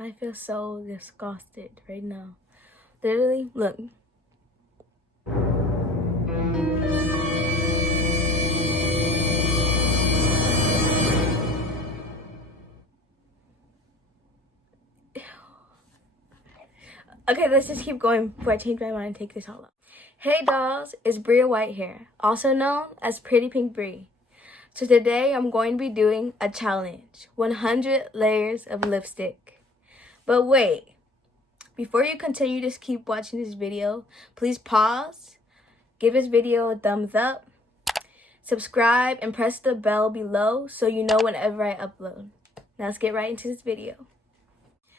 I feel so disgusted right now. Literally, look. Okay, let's just keep going before I change my mind and take this all out. Hey dolls, it's Bria White here, also known as Prettypinkbri. So today I'm going to be doing a challenge, 100 layers of lipstick. But wait, before you continue to keep watching this video, please pause, give this video a thumbs up, subscribe, and press the bell below so you know whenever I upload. Now let's get right into this video.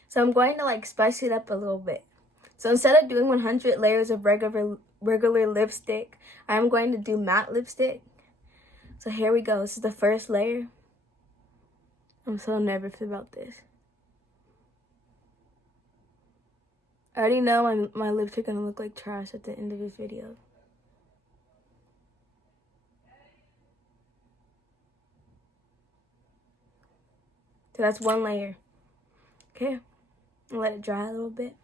So I'm going to spice it up a little bit. So instead of doing 100 layers of regular lipstick, I'm going to do matte lipstick. So here we go. This is the first layer. I'm so nervous about this. I already know my lips are gonna look like trash at the end of this video. So that's one layer. Okay, I'll let it dry a little bit.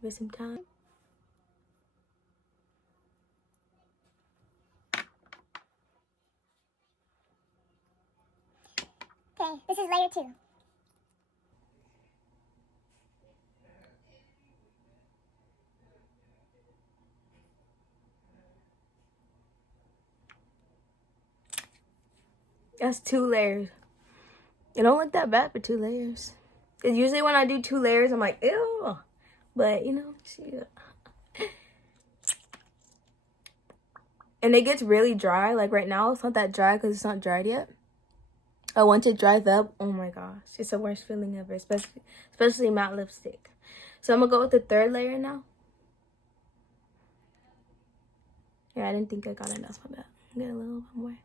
Give it some time. Okay, this is layer 2. That's 2 layers. It don't look that bad for 2 layers. Cause usually when I do 2 layers, I'm like, ew. But you know, shit. And it gets really dry. Like right now, it's not that dry because it's not dried yet. But once it dries up, oh my gosh, it's the worst feeling ever, especially matte lipstick. So I'm gonna go with the 3rd layer now. Yeah, I didn't think I got enough of that. Get a little bit more.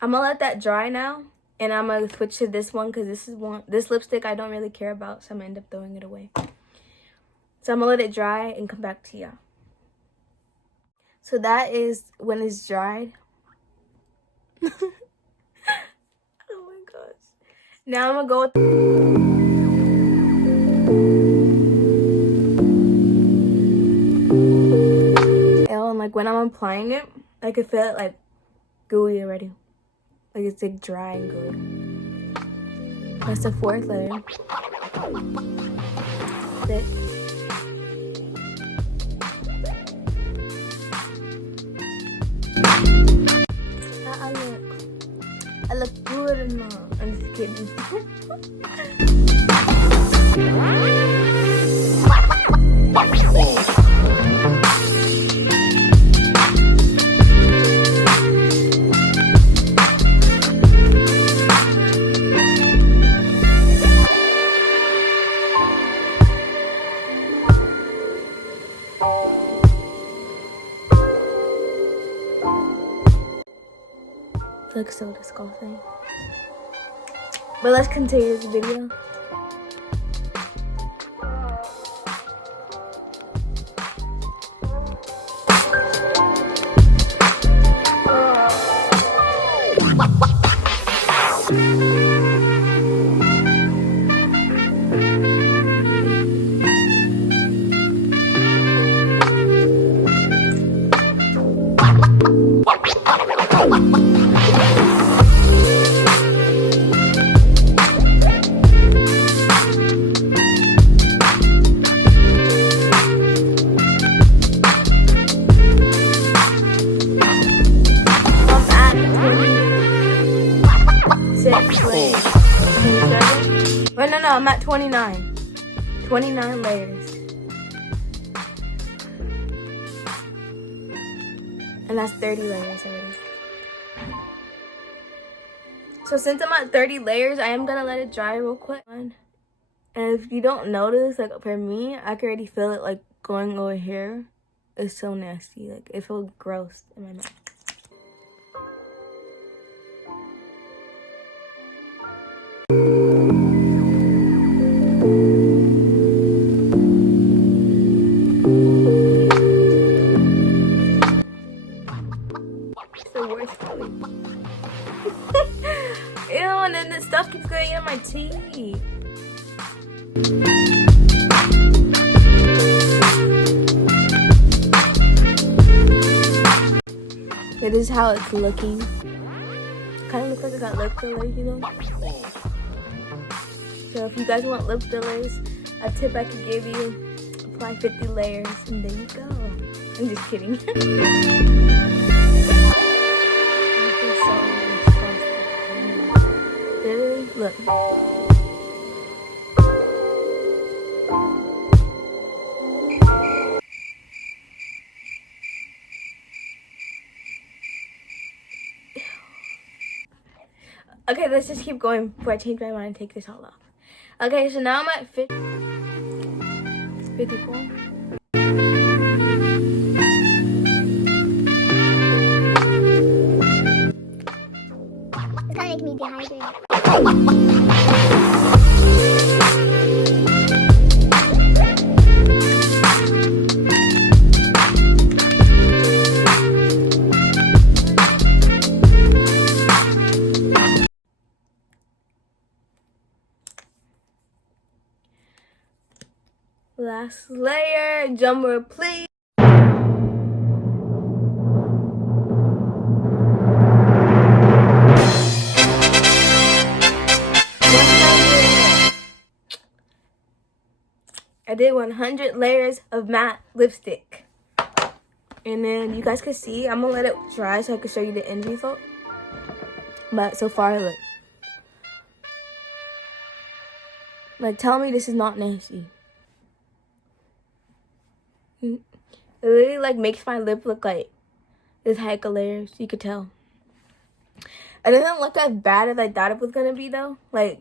I'm gonna let that dry now, and I'm gonna switch to this one because this lipstick I don't really care about, so I'm gonna end up throwing it away. So I'm gonna let it dry and come back to y'all. So that is when it's dried. Oh my gosh. Now I'm gonna go with and like when I'm applying it, I can feel it like gooey already. Like it's like dry and gooey. That's the 4th layer. That's it. I look good now. I'm just kidding. Looks so disgusting. But let's continue this video. Wait, no, I'm at 29. 29 layers. And that's 30 layers already. So since I'm at 30 layers, I am gonna let it dry real quick. And if you don't notice, like for me, I can already feel it like going over here. It's so nasty. Like it feels gross in my mouth. It's the worst feeling. the stuff keeps going in my teeth. Okay, this is how it's looking. Kind of looks like I got lip fillers, you know? So if you guys want lip fillers, a tip I could give you, apply 50 layers and there you go. I'm just kidding. Literally, look. Okay, let's just keep going before I change my mind and take this all off. Okay, so now I'm at 54. It's gonna make me dehydrated. Last layer, drummer please. I did 100 layers of matte lipstick. And then you guys can see, I'm gonna let it dry so I can show you the end result. But so far, look. Like, tell me this is not nasty. It literally like makes my lip look like this heck of layers. You could tell. It doesn't look as bad as I thought it was gonna be though. Like,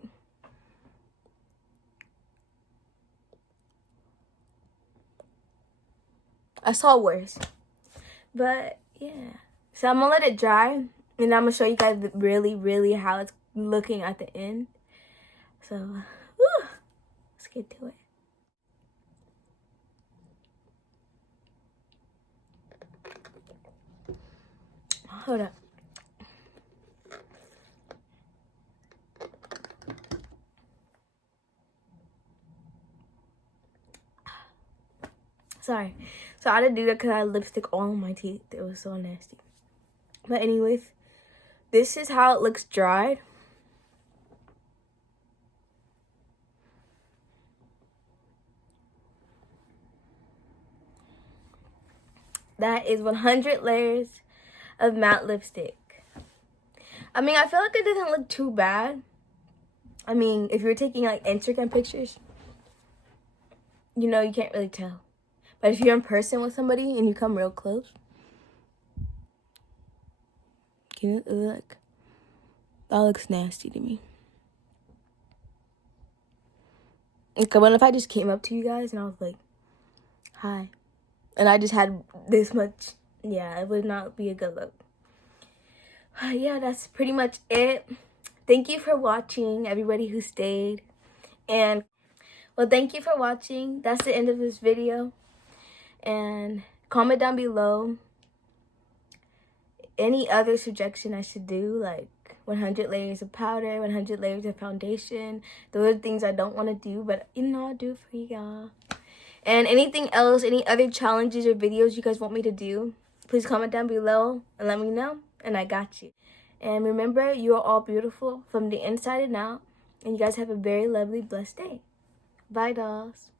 I saw worse. But yeah. So I'm gonna let it dry and I'm gonna show you guys really how it's looking at the end. So whew, let's get to it. Hold up. Sorry. So I had to do that because I had lipstick all on my teeth. It was so nasty. But anyways, this is how it looks dried. That is 100 layers of matte lipstick. I mean, I feel like it doesn't look too bad. I mean, if you're taking like Instagram pictures, you know, you can't really tell. But if you're in person with somebody and you come real close, look, that looks nasty to me. Okay, what if I just came up to you guys and I was like, hi, and I just had this much? Yeah, it would not be a good look. Yeah, that's pretty much it. Thank you for watching, everybody who stayed. And, well, thank you for watching. That's the end of this video. And comment down below any other suggestion I should do, like 100 layers of powder, 100 layers of foundation. Those are things I don't want to do, but you know, I'll do it for y'all. And anything else, any other challenges or videos you guys want me to do, please comment down below and let me know, and I got you. And remember, you are all beautiful from the inside and out, and you guys have a very lovely, blessed day. Bye, dolls.